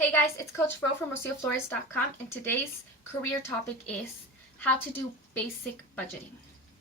Hey guys, it's Coach Ro from rocioflores.com, and today's career topic is how to do basic budgeting.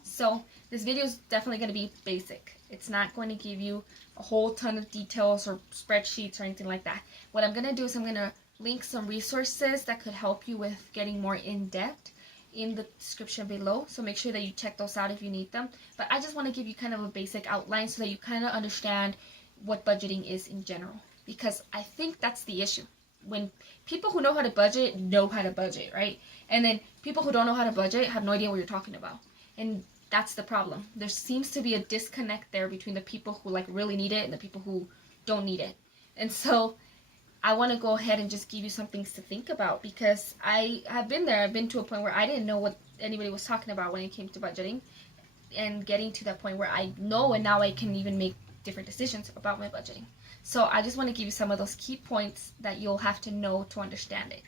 So this video is definitely going to be basic. It's not going to give you a whole ton of details or spreadsheets or anything like that. What I'm going to do is I'm going to link some resources that could help you with getting more in-depth in the description below. So make sure that you check those out if you need them. But I just want to give you kind of a basic outline so that you kind of understand what budgeting is in general. Because I think that's the issue. When people who know how to budget, right? And then people who don't know how to budget have no idea what you're talking about. And that's the problem. There seems to be a disconnect there between the people who really need it and the people who don't need it. And so I want to go ahead and just give you some things to think about, because I have been there. I've been to a point where I didn't know what anybody was talking about when it came to budgeting, and getting to that point where I know, and now I can even make different decisions about my budgeting. So I just want to give you some of those key points that you'll have to know to understand it.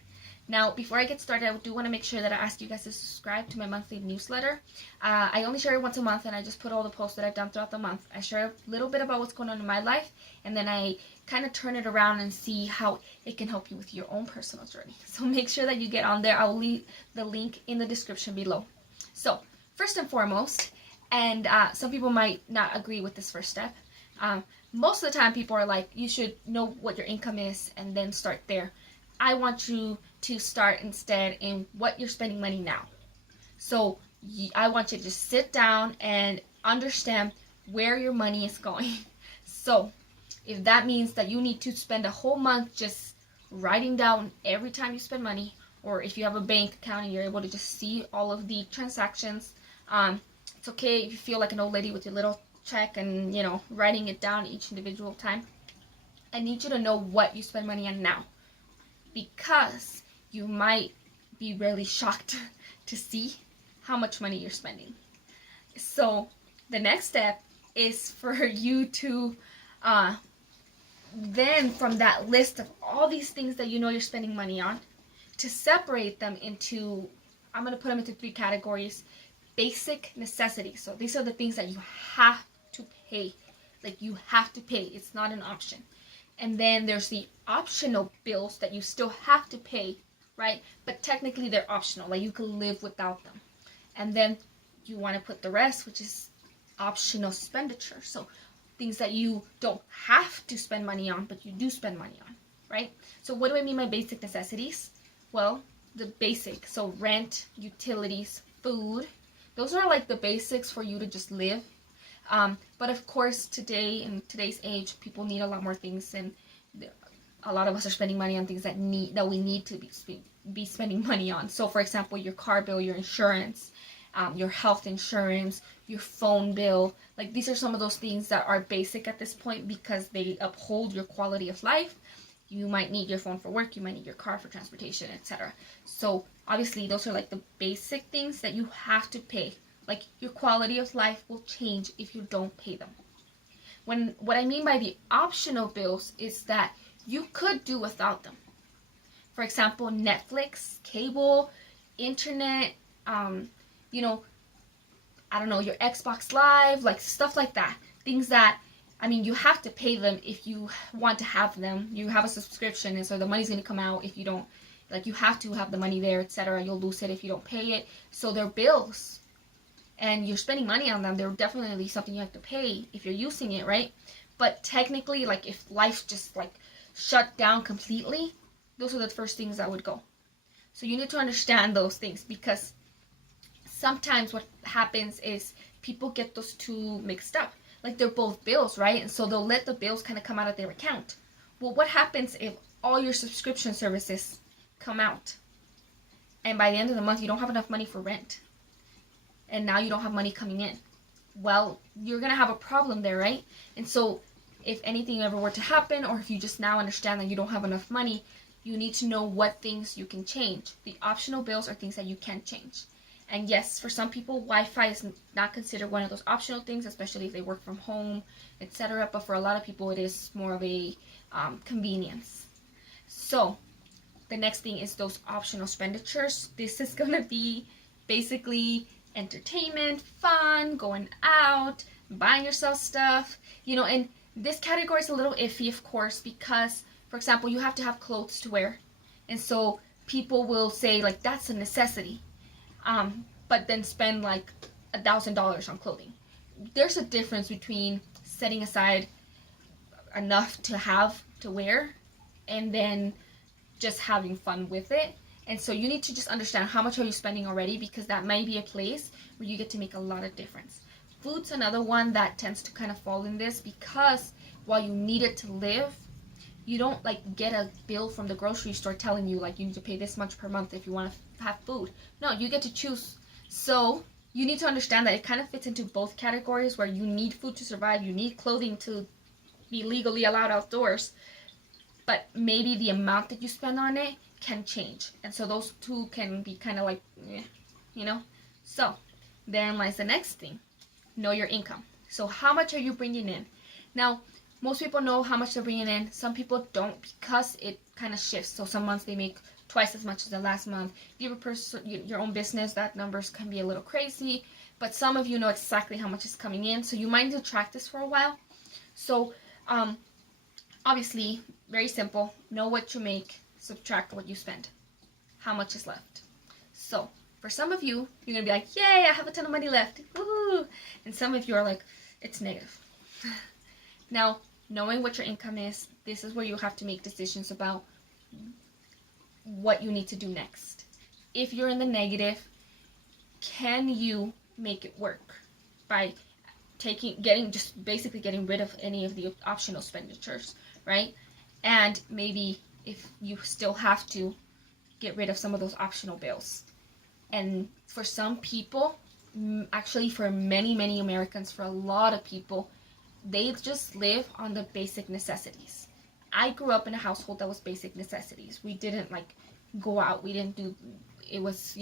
Now, before I get started, I do want to make sure that I ask you guys to subscribe to my monthly newsletter. I only share it once a month, and I just put all the posts that I've done throughout the month. I share a little bit about what's going on in my life, and then I kind of turn it around and see how it can help you with your own personal journey. So make sure that you get on there. I'll leave the link in the description below. So first and foremost, and some people might not agree with this first step, most of the time people are like, you should know what your income is and then start there. I want you to start instead in what you're spending money now. So I want you to just sit down and understand where your money is going. So if that means that you need to spend a whole month just writing down every time you spend money, or if you have a bank account and you're able to just see all of the transactions, it's okay if you feel like an old lady with your little check and writing it down each individual time. I need you to know what you spend money on now, because you might be really shocked to see how much money you're spending. So the next step is for you to then, from that list of all these things that you know you're spending money on, to separate them into, I'm going to put them into 3 categories. Basic necessities. So these are the things that you have to pay. You have to pay. It's not an option. And then there's the optional bills that you still have to pay, right? But technically they're optional. You can live without them. And then you want to put the rest, which is optional expenditure. So things that you don't have to spend money on, but you do spend money on, right? So what do I mean by basic necessities? Well, the basic. So rent, utilities, food. Those are the basics for you to just live. But of course, today, in today's age, people need a lot more things, and a lot of us are spending money on things that we need to be spending money on. So, for example, your car bill, your insurance, your health insurance, your phone bill. These are some of those things that are basic at this point because they uphold your quality of life. You might need your phone for work, you might need your car for transportation, etc. So obviously those are the basic things that you have to pay. Your quality of life will change if you don't pay them. What I mean by the optional bills is that you could do without them. For example, Netflix, cable, internet, I don't know, your Xbox Live, stuff like that. Things that, you have to pay them if you want to have them. You have a subscription, and so the money's going to come out if you don't. You have to have the money there, etc. You'll lose it if you don't pay it. So they're bills, and you're spending money on them. They're definitely something you have to pay if you're using it, right? But technically, if life just shut down completely, those are the first things that would go. So you need to understand those things, because sometimes what happens is people get those two mixed up. They're both bills, right? And so they'll let the bills kind of come out of their account. Well, what happens if all your subscription services come out, and by the end of the month you don't have enough money for rent, and now you don't have money coming in? Well, you're going to have a problem there, right? And so if anything ever were to happen, or if you just now understand that you don't have enough money, you need to know what things you can change. The optional bills are things that you can change. And yes, for some people, Wi-Fi is not considered one of those optional things, especially if they work from home, etc. But for a lot of people, it is more of a convenience. So the next thing is those optional expenditures. This is going to be basically entertainment, fun, going out, buying yourself stuff, and this category is a little iffy, of course, because For example, you have to have clothes to wear, and so people will say like that's a necessity, but then spend like $1,000 on clothing. There's a difference between setting aside enough to have to wear and then just having fun with it. And so you need to just understand how much are you spending already, because that may be a place where you get to make a lot of difference. Food's another one that tends to kind of fall in this, because while you need it to live, you don't like get a bill from the grocery store telling you like you need to pay this much per month if you want to have food. No, you get to choose. So you need to understand that it kind of fits into both categories, where you need food to survive, you need clothing to be legally allowed outdoors, but maybe the amount that you spend on it can change. And so those two can be kind of like, you know? So therein lies the next thing. Know your income. So how much are you bringing in? Now, most people know how much they're bringing in. Some people don't, because it kind of shifts. So some months they make twice as much as the last month. If you have your own business, that numbers can be a little crazy. But some of you know exactly how much is coming in. So you might need to track this for a while. So obviously, very simple. Know what you make, subtract what you spend. How much is left? So for some of you, you're going to be like, yay, I have a ton of money left. Woohoo! And some of you are like, it's negative. Now, knowing what your income is, this is where you have to make decisions about what you need to do next. If you're in the negative, can you make it work by getting rid of any of the optional expenditures, right? And maybe if you still have to, get rid of some of those optional bills. And for some people, actually for many Americans, for a lot of people, they just live on the basic necessities. I grew up in a household that was basic necessities. We didn't like go out. We didn't do, it was,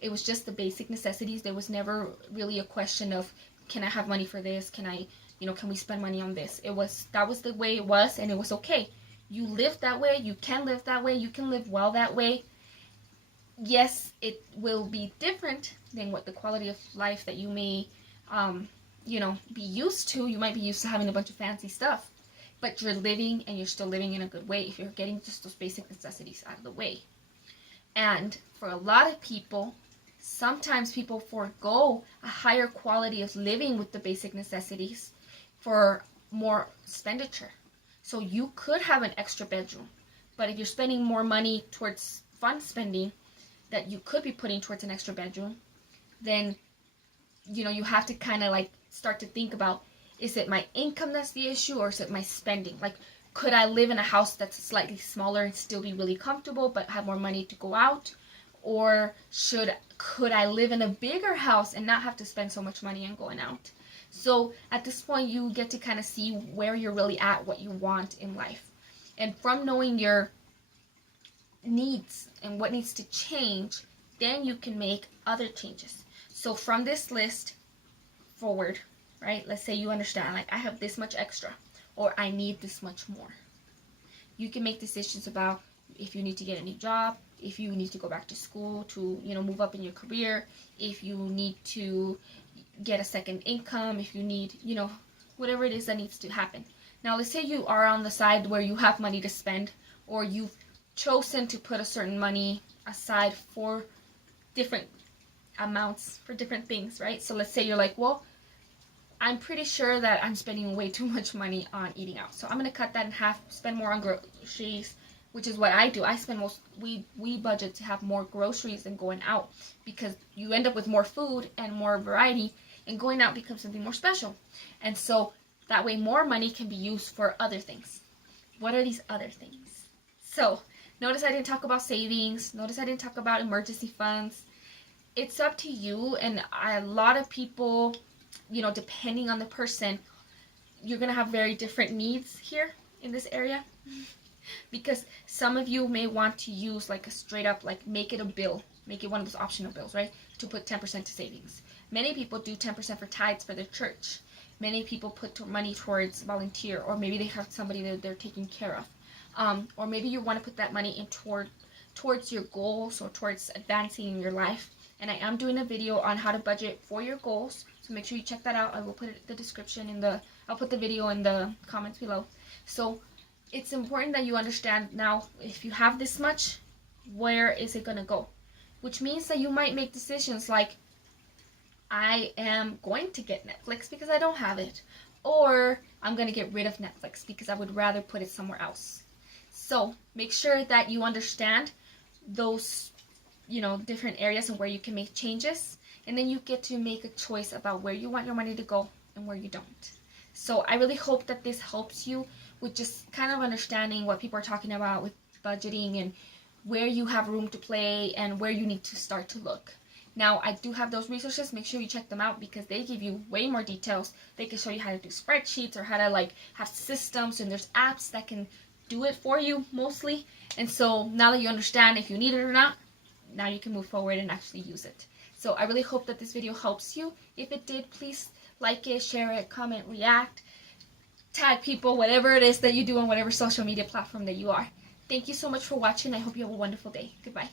it was just the basic necessities. There was never really a question of, can I have money for this? Can I, can we spend money on this? That was the way it was, and it was okay. You live that way. You can live that way. You can live well that way. Yes, it will be different than what the quality of life that you may, be used to. You might be used to having a bunch of fancy stuff, but you're living, and you're still living in a good way if you're getting just those basic necessities out of the way. And for a lot of people, sometimes people forego a higher quality of living with the basic necessities for more expenditure. So you could have an extra bedroom, but if you're spending more money towards fun spending that you could be putting towards an extra bedroom, then you have to kind of like start to think about, is it my income that's the issue, or is it my spending? Like, could I live in a house that's slightly smaller and still be really comfortable but have more money to go out? Or could I live in a bigger house and not have to spend so much money on going out? So at this point, you get to kind of see where you're really at, what you want in life. And from knowing your needs and what needs to change, then you can make other changes. So from this list forward, right? Let's say you understand, like, I have this much extra, or I need this much more. You can make decisions about if you need to get a new job, if you need to go back to school to, move up in your career, if you need to get a second income, if you need, whatever it is that needs to happen. Now, let's say you are on the side where you have money to spend, or you've chosen to put a certain money aside for different amounts for different things, right? So let's say you're like, well, I'm pretty sure that I'm spending way too much money on eating out. So I'm going to cut that in half, spend more on groceries, which is what I do. I spend we budget to have more groceries than going out, because you end up with more food and more variety, and going out becomes something more special. And so that way more money can be used for other things. What are these other things? So notice I didn't talk about savings. Notice I didn't talk about emergency funds. It's up to you, and a lot of people, depending on the person, you're going to have very different needs here in this area. Because some of you may want to use like a straight up, like make it a bill, make it one of those optional bills, right? To put 10% to savings. Many people do 10% for tithes for their church. Many people put money towards volunteer, or maybe they have somebody that they're taking care of. Or maybe you want to put that money in towards your goals, or towards advancing your life. And I am doing a video on how to budget for your goals, so make sure you check that out. I will put it in the description, I'll put the video in the comments below. So it's important that you understand now, if you have this much, where is it going to go? Which means that you might make decisions like, I am going to get Netflix because I don't have it. Or I'm going to get rid of Netflix because I would rather put it somewhere else. So make sure that you understand those, different areas and where you can make changes. And then you get to make a choice about where you want your money to go and where you don't. So I really hope that this helps you with just kind of understanding what people are talking about with budgeting and where you have room to play and where you need to start to look. Now, I do have those resources. Make sure you check them out because they give you way more details. They can show you how to do spreadsheets or how to have systems, and there's apps that can do it for you mostly. And so now that you understand if you need it or not, now you can move forward and actually use it. So I really hope that this video helps you. If it did, please like it, share it, comment, react, tag people, whatever it is that you do on whatever social media platform that you are. Thank you so much for watching. I hope you have a wonderful day. Goodbye.